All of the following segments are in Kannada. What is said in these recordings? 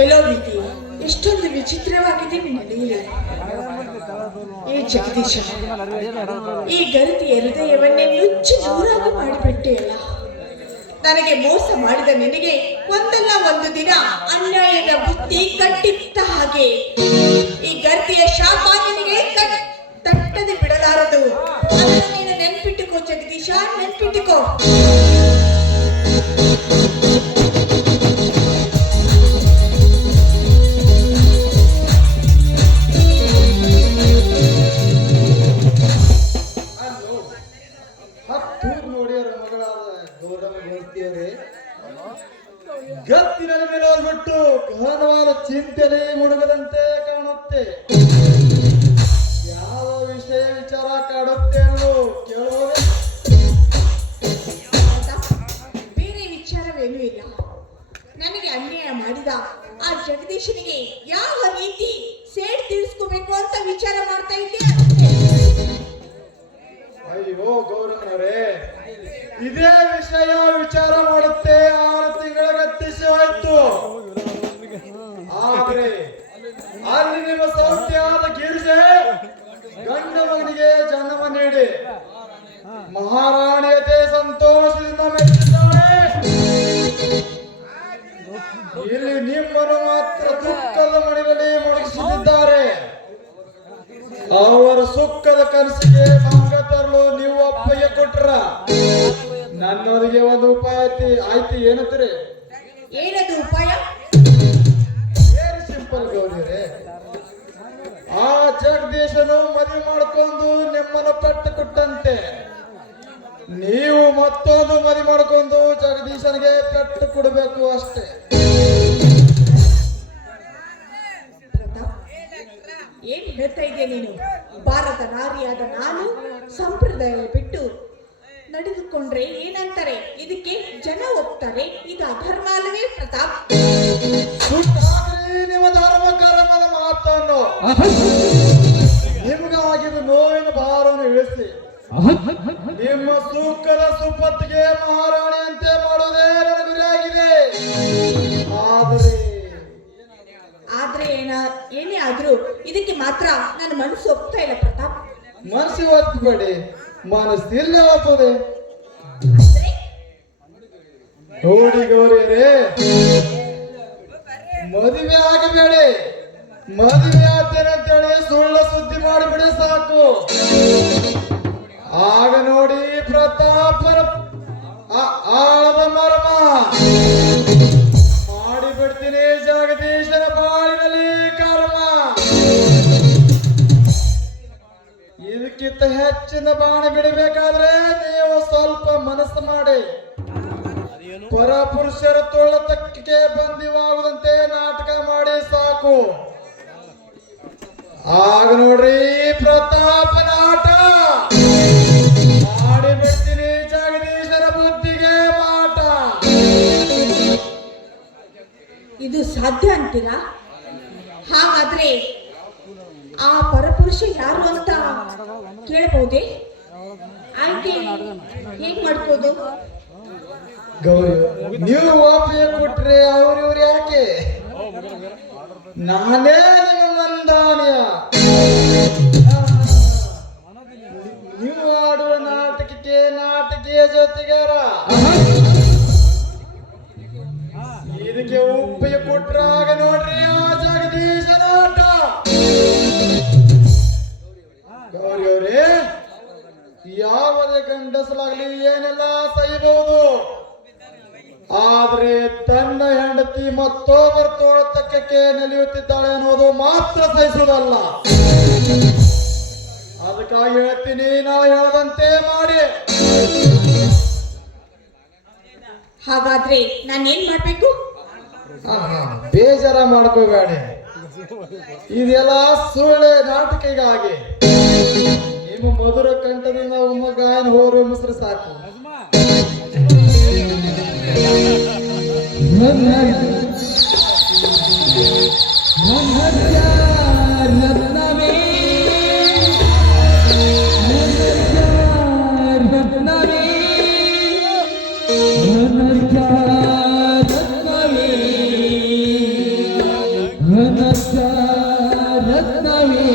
ಎಲ್ಲೋ ರೀತಿ ಎಷ್ಟೊಂದು ವಿಚಿತ್ರವಾಗಿದೆ ನಡೆಯಲಿ. ಈ ಜಗದೀಶ, ಈ ಗರತಿಯ ಹೃದಯವನ್ನೇ ನುಚ್ಚು ನೂರಾಗಿ ಮಾಡಿಬಿಟ್ಟೆಯಲ್ಲ. ನನಗೆ ಮೋಸ ಮಾಡಿದ ನಿನಗೆ ಒಂದಲ್ಲ ಒಂದು ದಿನ ಅನ್ಯಾಯದ ಬುದ್ಧಿ ಕಟ್ಟಿಟ್ಟ ಹಾಗೆ ಈ ಗರತಿಯ ಶಾಪ ನಿನಗೆ ತಟ್ಟದೆ ಬಿಡಲಾರದು. ಅದನ್ನು ನೀನು ನೆನ್ಪಿಟ್ಟುಕೋ ಜಗದೀಶ, ನೆನ್ಪಿಟ್ಟುಕೋ. ಗತ್ತಿನ ಮೇಲೆ ಹೋಗ್ಬಿಟ್ಟು ಗಹನವಾದ ಚಿಂತನೆ ಮುಳುಗದಂತೆ ಕಾಣುತ್ತೆ. ಯಾವ ವಿಷಯ ವಿಚಾರ ಕಾಡುತ್ತೆ ಅನ್ನೋ ಕೇಳುವುದೇ. ಬೇರೆ ವಿಚಾರವೇನೂ ಇಲ್ಲ. ನನಗೆ ಅನ್ಯಾಯ ಮಾಡಿದ ಆ ಜಗದೀಶನಿಗೆ ಯಾವ ರೀತಿ ಸೇಡ್ ತೀರಿಸ್ಕೋಬೇಕು ಅಂತ ವಿಚಾರ ಮಾಡ್ತಾ ಇದ್ದೆ. ಅಯ್ಯೋ ಗೌರವರೇ, ಇದೇ ವಿಷಯ ವಿಚಾರ ಮಾಡುತ್ತೆ 6 ತಿಂಗಳ ಗತಿಸಿ ಹೋಯ್ತು. ಆದ್ರೆ ಅಲ್ಲಿ ನಿಮ್ಮ ಸೌಖ್ಯಾದ ಗಿರಿಜೆ ಗಂಡ ಮಗನಿಗೆ ಜನ್ಮ ನೀಡಿ ಮಹಾರಾಣಿಯತೆ ಸಂತೋಷದಿಂದ ಮೆಚ್ಚಿದ್ದಾಳೆ. ಇಲ್ಲಿ ನಿಮ್ಮನ್ನು ಮಾತ್ರ ದುಃಖದ ಮಡಿಲಲ್ಲಿ ಮುಳುಗಿಸಿದ್ದಾರೆ. ಅವರ ಸುಖದ ಕನಸಿಗೆ ಭಂಗ ತರಲು ನೀವು ಒಪ್ಪಿಗೆ ಕೊಟ್ರ. ನನ್ನೊಂದಿಗೆ ಒಂದು ಉಪಾಯ ಆಯ್ತು. ಏನಂತೀರಿ? ಏನದು ಉಪಾಯ? ವೆರಿ ಸಿಂಪಲ್ ಗೌರಿಯರೇ. ಆ ಜಗದೀಶನು ಮದುವೆ ಮಾಡ್ಕೊಂಡು ನಿಮ್ಮನ್ನು ಪಟ್ಟು ಕೊಟ್ಟಂತೆ ನೀವು ಮತ್ತೊಂದು ಮದುವೆ ಮಾಡ್ಕೊಂಡು ಜಗದೀಶನಿಗೆ ಪೆಟ್ಟು ಕೊಡಬೇಕು ಅಷ್ಟೇ. ಏನ್ ಹೇಳ್ತಾ ಇದ್ದೆ ನೀನು? ಭಾರತ ನಾರಿಯಾದ ನಾನು ಸಂಪ್ರದಾಯ ಬಿಟ್ಟು ನಡೆದುಕೊಂಡ್ರೆ ಏನಂತಾರೆ? ಇದಕ್ಕೆ ಜನ ಒಪ್ತಾರೆ. ಇದು ಅಧರ್ಮ ಅಲ್ಲವೇ ಪ್ರತಾಪ್? ನಿಮ್ಮ ಧರ್ಮ ಕರ್ಮದ ಮಾತನ್ನು ನಿಮಗಾಗಿದ್ದು ನೋವಿನ ಭಾರವನ್ನು ಇಳಿಸಿ ನಿಮ್ಮ ಸುಖದ ಸುಪ್ಪತ್ತಿಗೆ ಮಹಾರಾಣಿಯಂತೆ ಮಾಡುವುದೇ ನನ್ನ ಗುರಿಯಾಗಿದೆ. ಆದ್ರೆ ಏನೇ ಆದ್ರೂ ಇದಕ್ಕೆ ಮಾತ್ರ ನನ್ನ ಮನಸ್ಸು ಒಪ್ತಾ ಇಲ್ಲ ಪ್ರತಾಪ್. ಮನಸ್ಸಿಗೆ ಒತ್ತಬೇಡಿ, ಮನಸ್ಸಿಲ್ಲ ಒಪ್ಪದೆ. ನೋಡಿ ಗೌರಿಯರೇ, ಮದುವೆ ಆಗಬೇಡಿ. ಮದುವೆ ಆಗ್ತೇನೆ ಅಂತೇಳಿ ಸುಳ್ಳು ಸುದ್ದಿ ಮಾಡಿಬಿಡಿ ಸಾಕು. ಆಗ ನೋಡಿ ಪ್ರತಾಪನ ಆಳದ ಮರ್ಮ ಮಾಡಿಬಿಡ್ತೀನಿ ಜಗದೀಶನ ಬಾಳಿನಲ್ಲಿ ಕರ್ಮ. ಇದಕ್ಕಿಂತ ಹೆಚ್ಚಿನ ಬಾಣ ಬಿಡಬೇಕಾದ್ರೆ ನೀವು ಸ್ವಲ್ಪ ಮನಸ್ಸು ಮಾಡಿ ಪರಪುರುಷರ ತೋಳತಕ್ಕೆ ಬಂದಿವಾಗುದಂತೆ ನಾಟಕ ಮಾಡಿ ಸಾಕು. ಆಗ ನೋಡ್ರಿ ಪ್ರತಾಪನ ಆಟ ಮಾಡಿಬಿಡ್ತೀನಿ ಜಗದೀಶನ ಬುದ್ಧಿಗೆ ಮಾಟ. ಇದು ಸಾಧ್ಯ ಅಂತೀರಾ? ಹಾಗಾದ್ರೆ ಆ ಪರಪುರುಷ ಯಾರು ಅಂತ ಕೇಳಬಹುದೇ? ಆಯ್ಕೆ ಹೇಗ್ ಮಾಡ್ಕೋದು? ಗೌರಿ, ನೀವು ಒಪ್ಪಿಗೆ ಕೊಟ್ರೆ ಅವ್ರಿವ್ರು ಯಾಕೆ? ನಾನೇ ನಿಮ್ಮ ಮಂದಾನಿಯ. ನೀವು ಆಡುವ ನಾಟಕೀಯ ಜೊತೆಗಾರ. ಇದಕ್ಕೆ ಒಪ್ಪಿಗೆ ಕೊಟ್ರಾಗ ನೋಡ್ರಿ ಆ ಜಗದೀಶನ ಆಟ. ಗೌರಿ ಅವರೇ, ಯಾವುದೇ ಗಂಡಸಲಾಗ್ಲಿ ಏನೆಲ್ಲ ಸಹಿಬಹುದು. ಆದ್ರೆ ತನ್ನ ಹೆಂಡತಿ ಮತ್ತೊಬ್ಬರ ತೋಳತಕ್ಕೆ ನೆಲೆಯುತ್ತಿದ್ದಾಳೆ ಅನ್ನೋದು ಮಾತ್ರ ಸಹಿಸುವುದಲ್ಲ. ಅದಕ್ಕಾಗಿ ಹೇಳ್ತೀನಿ, ನಾವು ಹೇಳದಂತೆ ಮಾಡಿ. ಹಾಗಾದ್ರೆ ನಾನೇನ್ ಮಾಡ್ಬೇಕು? ಬೇಜಾರ ಮಾಡ್ಕೋಬೇಡ. ಇದೆಲ್ಲ ಸುಳ್ಳೆ ನಾಟಕಿಗಾಗಿ. ನಿಮ್ಮ ಮಧುರ ಕಂಠದಿಂದ ಒಮ್ಮ ಗಾಯನ ಹೋರು ಮುಸ್ರು ಸಾಕು. ಘನಶ್ಚ ರತ್ನವೇ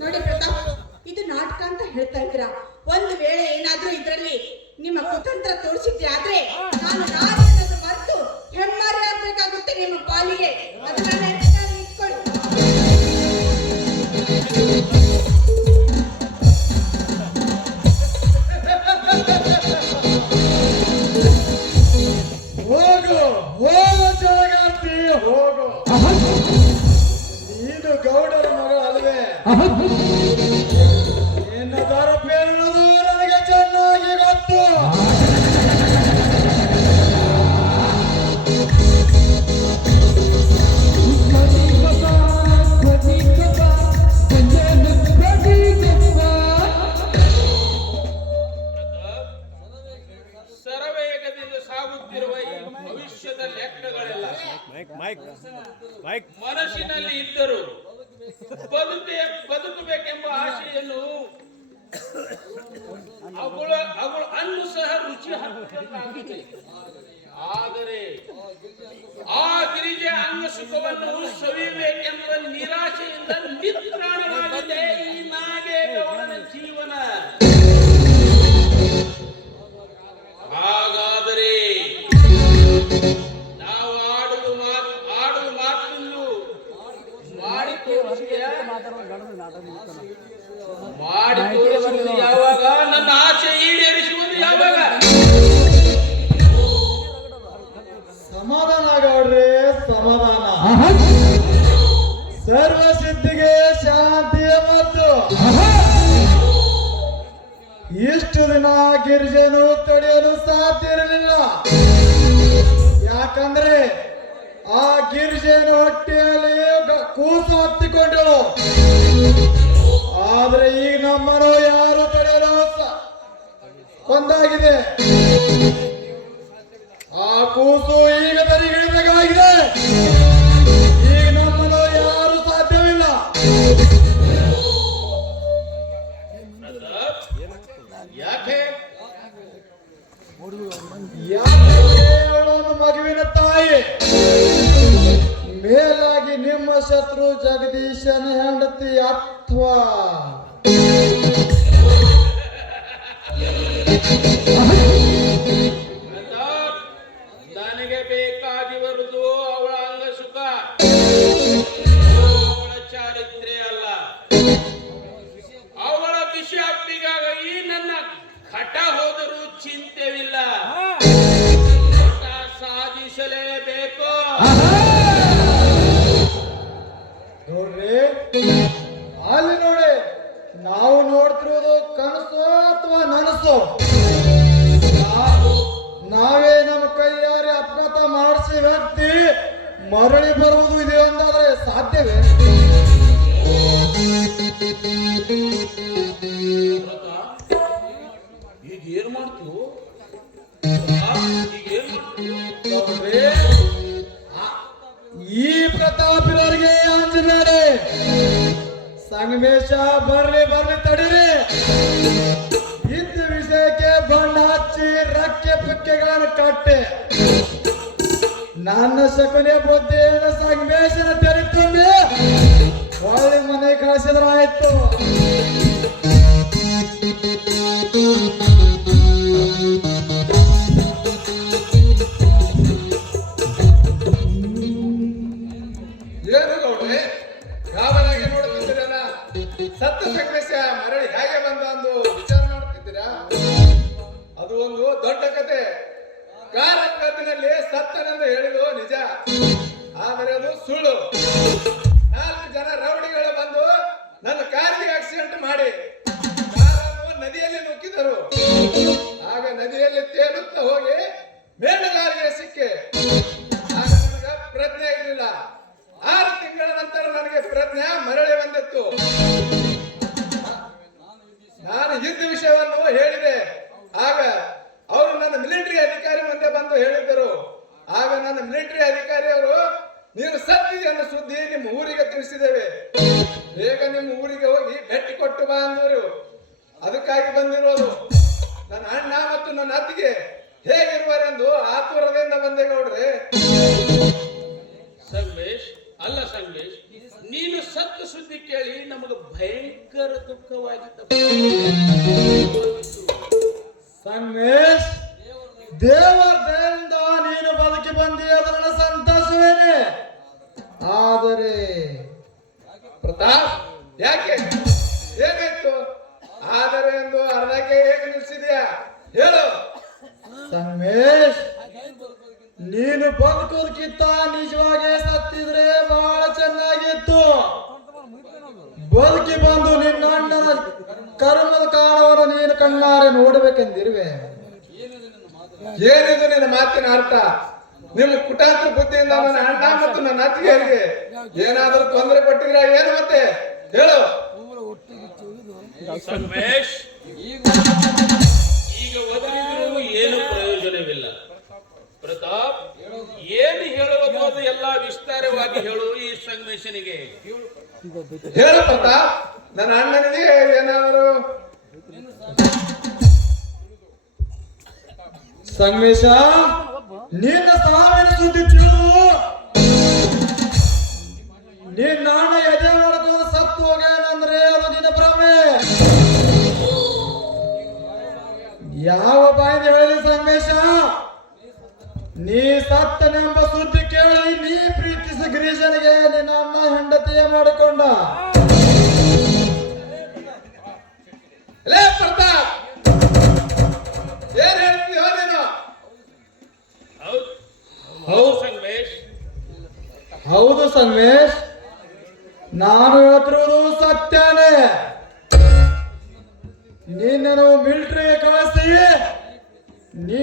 ನೋಡಿ ಪ್ರತಾಪ್, ಇದು ನಾಟಕ ಅಂತ ಹೇಳ್ತಾ ಇದ್ದೀರಾ. ಒಂದು ವೇಳೆ ಏನಾದ್ರೂ ಇದ್ರಲ್ಲಿ ನಿಮ್ಮ ಕುತಂತ್ರ ತೋರಿಸಿದ್ದೆ ಆದ್ರೆ ನಾನು ನಾರಿ ಅನ್ನೋದು ಮರೆತು ಹೆಮ್ಮಾರಿ ಆಗ್ಬೇಕಾಗುತ್ತೆ ನಿಮ್ಮ ಪಾಲಿಗೆ. ಅದನ್ನ ನೆನಪಿನಲ್ಲಿ ಇಟ್ಕೊಳ್ಳಿ. ಹೋಗು ಹೋಗು ಜಲಗಾರ್ತಿ ಹೋಗು. ನೀನು ಗೌಡರ ಮಗಳು ಅಲ್ವೇ? ನಿನ್ನ ದರಪೇರುವುದು ನನಗೆ ಚೆನ್ನಾಗಿ ಗೊತ್ತು. ಶರವೇಗದಿಂದ ಸಾಗುತ್ತಿರುವ ಈ ಭವಿಷ್ಯದ ಲೆಕ್ಕಗಳೆಲ್ಲ ಮನಸ್ಸಿನಲ್ಲಿ ಇದ್ದರು ಬದುಕಬೇಕೆಂಬ ಆಶೆಯನ್ನು ಅನ್ನು ಸಹ ರುಚಿ ಹತ್ತಬೇಕಾಗಿದೆ. ಆದರೆ ಆ ಗಿರಿಜೆ ಅನ್ನ ಸುಖವನ್ನು ಸವಿಯಬೇಕೆಂಬ ನಿರಾಶೆಯಿಂದ ನಿತ್ರಾಣವಾಗಿದೆ ಈ ನಾಗೇಗೌಡನ ಜೀವನ. ಹಾಗಾದರೆ ನಾವು ಆಡುವ ಮಾತನ್ನು ಮಾಡಿ ತೋರಿಸುವುದು ಯಾವಾಗ? ನನ್ನ ಆಸೆ ಈಡೇರಿಸುವುದು ಯಾವಾಗ? ಸಮಾಧಾನ ಗೌಡ್ರೆ, ಸಮಾಧಾನ. ಸರ್ವಸಿ ಸಿದ್ಧಿಗೆ ಶಾಂತಿಯ ಮತ್ತು ಇಷ್ಟು ದಿನ ಗಿರಿಜನು ತಡೆಯಲು ಸಾಧ್ಯ ಇರಲಿಲ್ಲ. ಯಾಕಂದ್ರೆ ಆ ಗಿರಿಜನ ಹೊಟ್ಟೆಯಲ್ಲಿ ಕೂಸು ಹತ್ತಿಕೊಂಡಳು. ಆದ್ರೆ ಈಗ ನಮ್ಮನ್ನು ಯಾರು ತಡೆಯಲು ಕೊಂದಾಗಿದೆ. ಆ ಕೂಸು ಈಗ ತರಿಗಿಳಿದಾಗಿದೆ. ಈಗ ನಮ್ಮನ್ನು ಯಾರು ಸಾಧ್ಯವಿಲ್ಲ. ಯಾಕೆ ಅವಳೊಂದು ಮಗುವಿನ ತಾಯಿ. ಮೇಲಾಗಿ ನಿಮ್ಮ ಶತ್ರು ಜಗದೀಶನ ಹೆಂಡತಿ ಅಥವಾ ನನಗೆ ಬೇಕಾಗಿರುವುದು ಅವಳ ಅಂಗ ಸುಖ, ಅವಳ ಚಾರಿತ್ರ್ಯ ಅಲ್ಲ. ಅವಳ ವಿಷಯಪ್ಪಿಗಾಗಿ ನನ್ನ ಘಟ ಹೋದರೂ ಚಿಂತೆವಿಲ್ಲ. ಘಟ ಸಾಧಿಸಲೇಬೇಕು. ನೋಡ್ರಿ, ಅಲ್ಲಿ ನೋಡಿ, ನಾವು ನೋಡ್ತಿರೋದು ಕನಸು ಅಥವಾ ನನಸು? ನಾವೇ ನಮ್ಮ ಕೈಯಾರೆ ಅಪಘಾತ ಮಾಡಿಸಿ ವ್ಯಕ್ತಿ ಮರಳಿ ಬರುವುದು ಇದೆ ಅಂದಾದ್ರೆ ಸಾಧ್ಯವೇ? ಈಗ ಏನ್ ಮಾಡ್ತೀವೋ? ಈಗ ಏನ್ ಮಾಡ್ತೀವೋ? ನೋಡ್ರಿ, ಈ ಪ್ರತಾಪಿನವರಿಗೆ ಅಂಜಬೇಡಿ. ಸಂಗಮೇಶ ಬರ್ಲಿ ತಡೀರಿ. ಇದ್ದ ವಿಷಯಕ್ಕೆ ಬಣ್ಣ ಹಚ್ಚಿ ರಕ್ಕೆ ಪಕ್ಕೆಗಳನ್ನು ಕಟ್ಟೆ ನನ್ನ ಶಕುನಿಯ ಬುದ್ಧಿಯನ್ನು ಸಂಗಮೇಶನ ತೆರೆ ತುಂಬಿ ಒಳ್ಳೆ ಮನೆ ಕಳಿಸಿದ್ರಾಯ್ತು. ಏನು ಗೌಡ್ರೆ, ಯಾವನಾಗಿ ನೋಡುತ್ತಿದ್ದೀರಲ್ಲ? ಸತ್ತ ಸಂಗಮೇಶ ಮರಳಿ ಹೇಗೆ ಬಂದ ಅಂದು ವಿಚಾರ ಮಾಡುತ್ತಿದ್ದೀರಾ? ಅದು ಒಂದು ದೊಡ್ಡ ಕತೆ. ಕಾರಕತ್ತಿನಲ್ಲಿ ಸತ್ತನೆಂದು ಹೇಳಿದು ನಿಜ, ಆದರೆ ಅದು ಸುಳ್ಳು. 4 ಜನ ರೌಡಿಗಳು ಬಂದು ನನ್ನ ಕಾರಿಗೆ ಆಕ್ಸಿಡೆಂಟ್ ಮಾಡಿ ಕಾರನ್ನು ನದಿಯಲ್ಲಿ ನುಗ್ಗಿದರು. ಆಗ ನದಿಯಲ್ಲಿ ತೇಲುತ್ತಾ ಹೋಗಿ ಮೇಣಗಾರಿಗೆ ಸಿಕ್ಕೆ. ಆಗ ನನಗೆ ಪ್ರಜ್ಞೆ ಇರಲಿಲ್ಲ. 6 ತಿಂಗಳ ನಂತರ ನನಗೆ ಪ್ರಜ್ಞೆ ಮರಳಿ ಬಂದಿತ್ತು. ನಾನು ಇದ್ದ ವಿಷಯವನ್ನು ಹೇಳಿದೆ. ಆಗ ಅವರು ನನ್ನ ಮಿಲಿಟರಿ ಅಧಿಕಾರಿ ಮುಂದೆ ಬಂದು ಹೇಳಿದ್ದರು. ಆಗ ನನ್ನ ಮಿಲಿಟರಿ ಅಧಿಕಾರಿಯವರು, ನೀನು ಸತ್ತಿದೆ ಅನ್ನೋ ಸುದ್ದಿ ನಿಮ್ಮ ಊರಿಗೆ ತಿಳಿಸಿದ್ದೇವೆ, ಬೇಗ ನಿಮ್ಮ ಊರಿಗೆ ಹೋಗಿ ಭೇಟಿ ಕೊಟ್ಟು ಬಾ ಅಂದರು. ಅದಕ್ಕಾಗಿ ಬಂದಿರೋದು. ನನ್ನ ಅಣ್ಣ ಮತ್ತು ನನ್ನ ಅತ್ತಿಗೆ ಹೇಗಿರುವರೆಂದು ಆತುರದಿಂದ ಬಂದೆ ಗೌಡ್ರೆ. ಸಂಗಮೇಶ್, ಅಲ್ಲ ಸಂಗಮೇಶ್, ನೀನು ಸತ್ತ ಸುದ್ದಿ ಕೇಳಿ ನಮಗೆ ಭಯಂಕರ ದುಃಖವಾಗಿತ್ತು. ಸಂಗಮೇಶ್, ದೇವರ ದಯೆಯಿಂದ ನೀನು ಬದುಕಿ ಬಂದಿರೋದು ನನ್ನ ಸಂತೋಷವೇನೆ. ಆದರೆ ಪ್ರತಾಪ್, ಯಾಕೆ ಏನಾಯ್ತು? ಆದರೆ ಎಂದು ಅರ್ಧಕ್ಕೆ ಹೇಗೆ ನಿಲ್ಸಿದ್ಯಾ ಹೇಳು. ಸಂಗಮೇಶ್, ನೀನು ಬದುಕೋದಕ್ಕಿಂತ ನಿಜವಾಗಿ ಸತ್ತಿದ್ರೆ ಬಹಳ ಚೆನ್ನಾಗಿತ್ತು. ಬದುಕಿ ಬಂದು ನಿನ್ನ ಅಣ್ಣನ ಕರ್ಮದ ಕಾರಣವನ್ನು ನೀನು ಕಣ್ಣಾರೆ ನೋಡಬೇಕೆಂದಿರುವೆ. ಏನಿದು ನಿನ್ನ ಮಾತಿನ ಅರ್ಥ? ನಿಮ್ಮ ಕುಟಾಂತರ ಬುದ್ಧಿಯಿಂದ ನನ್ನ ಅಣ್ಣ ಮತ್ತು ನನ್ನ ಅತ್ತಿಗೆಯರಿಗೆ ಏನಾದರೂ ತೊಂದರೆ ಕೊಟ್ಟಿದ್ರ ಏನು ಮತ್ತೆ ಹೇಳು. ಸಂಗಮೇಶ್, ಈಗ ಒದಗಿದ್ರು ಏನು ಪ್ರಯೋಜನವಿಲ್ಲ. ಪ್ರತಾಪ್, ಏನು ಹೇಳುವುದು ಅದು ಎಲ್ಲ ವಿಸ್ತಾರವಾಗಿ ಹೇಳು ಈ ಸಂಗಮೇಶನಿಗೆ. ಹೇಳು ಪ್ರತಾಪ್, ನನ್ನ ಅಣ್ಣನಿಗೆ ಏನಾದರೂ. ಸಂಗಮೇಶ, ನಿನ್ನ ಸಾವಿನ ಸುದ್ದಿ ತಿಳಿದು ನಿನ್ನ ಅಣ್ಣ ಎದೆ ಮಾಡ್ಕೊಂಡು ಸತ್ತು ಹೋಗ್ಯಾನಂದ್ರೆ ಅದು ನಿನ್ನ ಭ್ರಮೆ. ಯಾವ ಬಾಯಿಂದ ಹೇಳಿ ಸಂಗಮೇಶ? ನೀ ಸತ್ತನೆಂಬ ಸುದ್ದಿ ಕೇಳಿ ನೀ ಪ್ರೀತಿಸ ಗಿರೀಶನಿಗೆ ನಿನ್ನ ಅಣ್ಣ ಹೆಂಡತಿಯ ಮಾಡಿಕೊಂಡ. ಲೇ ಪ್ರತಾಪ್, ಏನ್ ಹೇಳ್ತೀಯೋ ನೀನು? ಹೌದು ಸಂಗಮೇಶ್, ಹೌದು ಸಂಗಮೇಶ್, ನಾನು ಹೇಳ್ತಿರೋದು ಸತ್ಯನೇ. ನಿನ್ನನ್ನು ಮಿಲಿಟರಿ ಕಳಿಸಿ ನೀ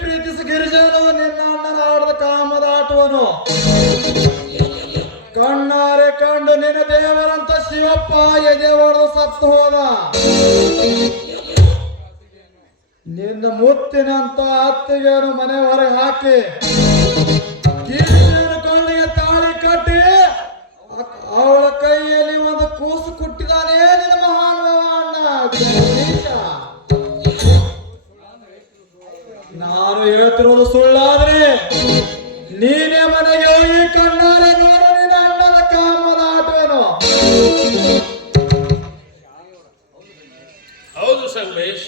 ಪ್ರೀತಿಸಿ ಗಿರಿಜನು ನಿನ್ನ ಅಣ್ಣನ ಆಡದ ಕಾಮದ ಆಟವನು ಕಣ್ಣಾರೆ ಕಂಡು ನಿನ್ನ ದೇವರಂತ ಶಿವಪ್ಪ ಎದೆ ಹೊಡೆದು ಸತ್ತು ಹೋದ. ನಿನ್ನ ಮುತ್ತಿನಂತ ಅತ್ತಿಗೆಯನ್ನು ಮನೆ ಹೊರಗೆ ಹಾಕಿ ಗಿರಿಜನ ಕೊಳ್ಳಿಗೆ ತಾಳಿ ಕಟ್ಟಿ ಅವಳ ಕೈಯಲ್ಲಿ ಒಂದು ಕೂಸು ಕುಟ್ಟಿದಾನೆ ನಿನ್ನ ಮಹಾನುಭಾವ ಅಣ್ಣ ಜಗದೀಶ. ನಾನು ಹೇಳ್ತಿರೋದು ಸುಳ್ಳಾದ್ರೆ ನೀನೇ ಮನೆಗೆ ಹೋಗಿ ಕಣ್ಣಾರೆ ನೋಡು ನಿನ್ನ ಅಣ್ಣನ ಕಾಮದ ಆಟವೇನು. ಹೌದು ಸಂಗಮೇಶ್,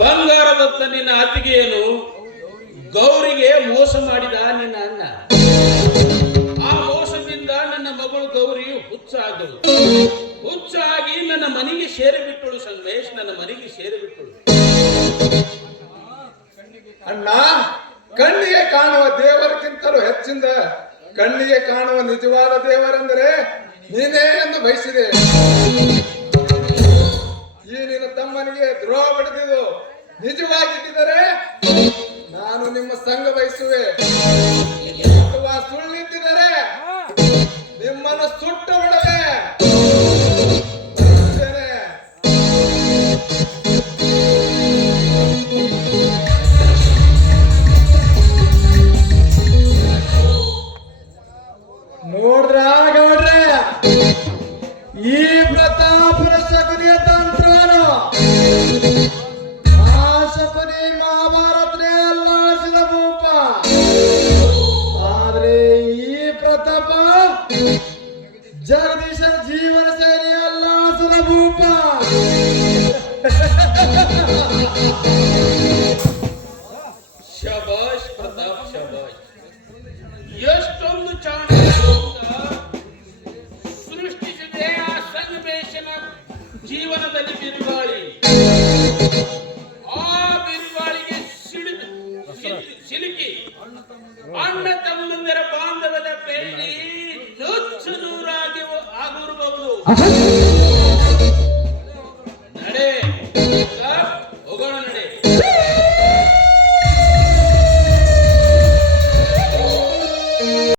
ಬಂಗಾರದತ್ತ ನಿನ್ನ ಅತ್ತಿಗೆಯನ್ನು ಗೌರಿಗೆ ಮೋಸ ಮಾಡಿದ ನಿನ್ನ ಅಣ್ಣ. ಆ ಮೋಸದಿಂದ ನನ್ನ ಮಗಳು ಗೌರಿ ಹುಚ್ಚಾಗಿ ನನ್ನ ಮನೆಗೆ ಸೇರಿಬಿಟ್ಟಳು ಸಂಗಮೇಶ್, ನನ್ನ ಮನೆಗೆ ಸೇರಿಬಿಟ್ಟಳು. ಅಣ್ಣ, ಕಣ್ಣಿಗೆ ಕಾಣುವ ದೇವರಿಗಿಂತಲೂ ಹೆಚ್ಚಿಂದ ಕಣ್ಣಿಗೆ ಕಾಣುವ ನಿಜವಾದ ದೇವರೆಂದರೆ ನೀನೇ ಎಂದು ಬಯಸಿದೆ. ಈ ನಿನ್ನ ತಮ್ಮನಿಗೆ ದ್ರೋಹ ಬಡಿದಿದ್ದು ನಿಜವಾಗಿದ್ದರೆ ನಾನು ನಿಮ್ಮ ಸಂಘ ಬಯಸುವೆ, ಅಥವಾ ಸುಳ್ಳಿದ್ದರೆ ನಿಮ್ಮನ್ನು ಸುಟ್ಟು ಬಿಡವೆ. ನೋಡ್ರ ಗೌಡ್ರೆ, ಈ ಪ್ರತಾಪನ ಶಕುನಿಯ ತಂತ್ರನು ಆ ಶಕುನಿ ಮಹಾಭಾರತನೇ ಅಲ್ಲಾಡಿಸಿದ ಭೂಪ. ಆದ್ರೆ ಈ ಪ್ರತಾಪ ಜಗದೀಶನ ಜೀವನ ಶೈಲಿ ಅಲ್ಲಾಡಿಸಿದ ಭೂಪ. ಶಬಾಷ್ ಪ್ರತಾಪ್, ಶಬಾಷ್. ಎಷ್ಟೊಂದು ಚಾಣಕ್ಯದಿಂದ ಸೃಷ್ಟಿಸಿದೆ ಆ ಸಂಗಮೇಶನ ಜೀವನದಲ್ಲಿ ಬಿರುಗಾಳಿ. ಆ ಬಿರುಗಾಳಿಗೆ ಸಿಲುಕಿ ಅಣ್ಣ ತಮ್ಮಂದಿರ ಬಾಂಧವ್ಯದ ಬೆಳ್ಳಿ ತುಚ್ಛ ದೂರಾಗಿ ಆಗಿರಬಹುದು.